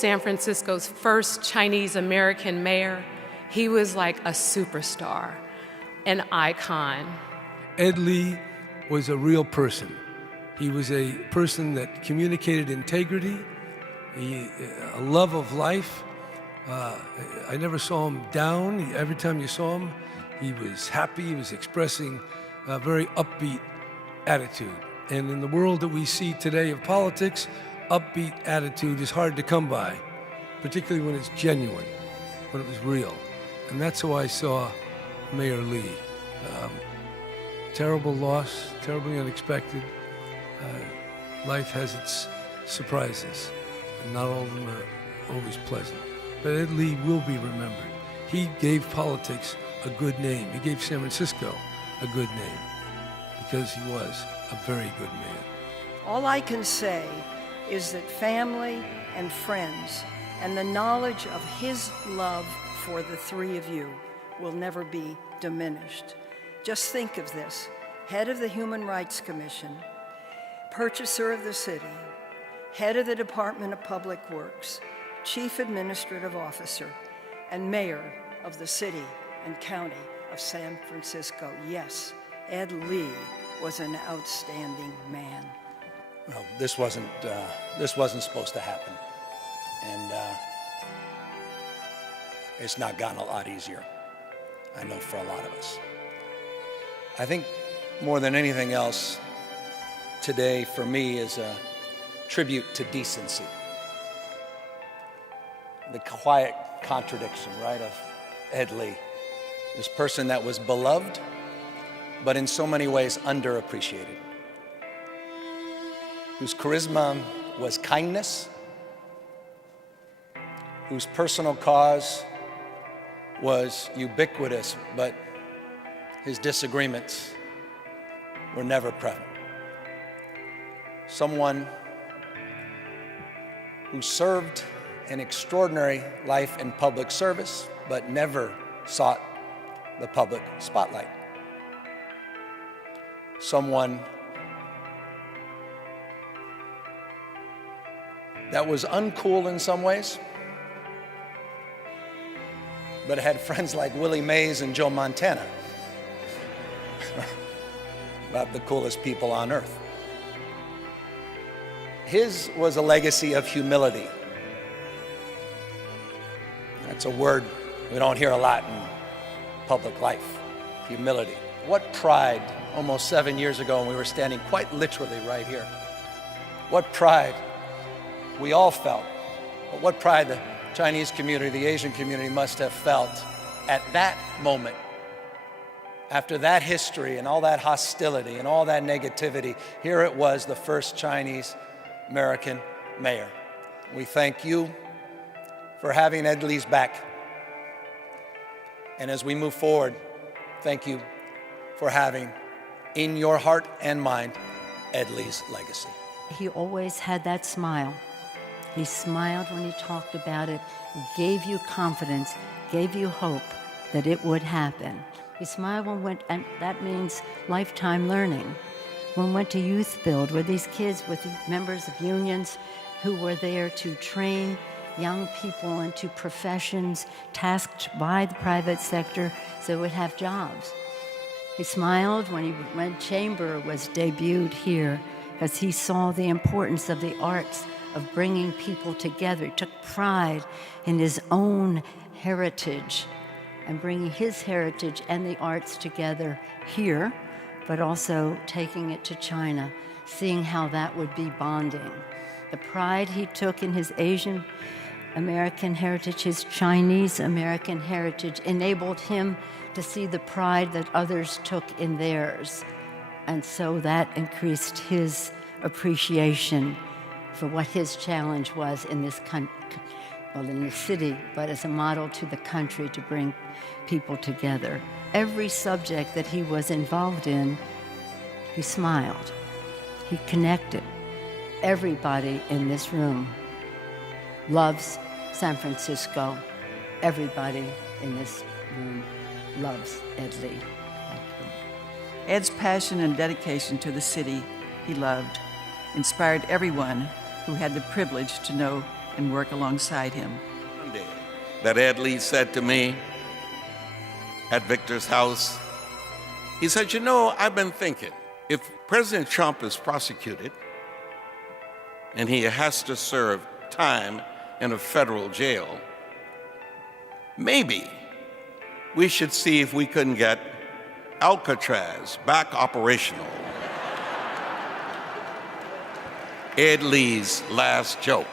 San Francisco's first Chinese-American mayor, he was like a superstar, an icon. Ed Lee was a real person. He was a person that communicated integrity, a love of life. I never saw him down. Every time you saw him, he was happy. He was expressing a very upbeat attitude. And in the world that we see today of politics, upbeat attitude is hard to come by, particularly when it's genuine, when it was real. And that's how I saw Mayor Lee. Terrible loss, terribly unexpected. Life has its surprises, and not all of them are always pleasant. But Ed Lee will be remembered. He gave politics a good name. He gave San Francisco a good name because he was a very good man. All I can say is that family and friends and the knowledge of his love for the three of you will never be diminished. Just think of this: head of the Human Rights Commission, purchaser of the city, head of the Department of Public Works, chief administrative officer, and mayor of the city and county of San Francisco. Yes, Ed Lee was an outstanding man. Well, this wasn't supposed to happen, and it's not gotten a lot easier, I know, for a lot of us. I think more than anything else, today for me is a tribute to decency. The quiet contradiction, right, of Ed Lee, this person that was beloved, but in so many ways underappreciated, whose charisma was kindness, whose personal cause was ubiquitous, but his disagreements were never present. Someone who served an extraordinary life in public service, but never sought the public spotlight. Someone that was uncool in some ways, but had friends like Willie Mays and Joe Montana, about the coolest people on earth. His was a legacy of humility. That's a word we don't hear a lot in public life, humility. What pride, almost 7 years ago, when we were standing quite literally right here, what pride we all felt, but what pride the Chinese community, the Asian community must have felt at that moment. After that history and all that hostility and all that negativity, here it was, the first Chinese American mayor. We thank you for having Ed Lee's back. And as we move forward, thank you for having in your heart and mind Ed Lee's legacy. He always had that smile. He smiled when he talked about it, gave you confidence, gave you hope that it would happen. He smiled when we went, and that means lifetime learning. When we went to Youth Build, where these kids with members of unions who were there to train young people into professions tasked by the private sector so they would have jobs. He smiled when Chamber was debuted here, because he saw the importance of the arts, of bringing people together. He took pride in his own heritage and bringing his heritage and the arts together here, but also taking it to China, seeing how that would be bonding. The pride he took in his Asian American heritage, his Chinese American heritage, enabled him to see the pride that others took in theirs. And so that increased his appreciation for what his challenge was in this in the city, but as a model to the country to bring people together. Every subject that he was involved in, he smiled. He connected. Everybody in this room loves San Francisco. Everybody in this room loves Ed Lee. Thank you. Ed's passion and dedication to the city he loved inspired everyone who had the privilege to know and work alongside him. One day that Ed Lee said to me at Victor's house, he said, "You know, I've been thinking, if President Trump is prosecuted and he has to serve time in a federal jail, maybe we should see if we couldn't get Alcatraz back operational." Ed Lee's last joke.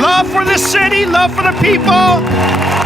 Love for the city, love for the people.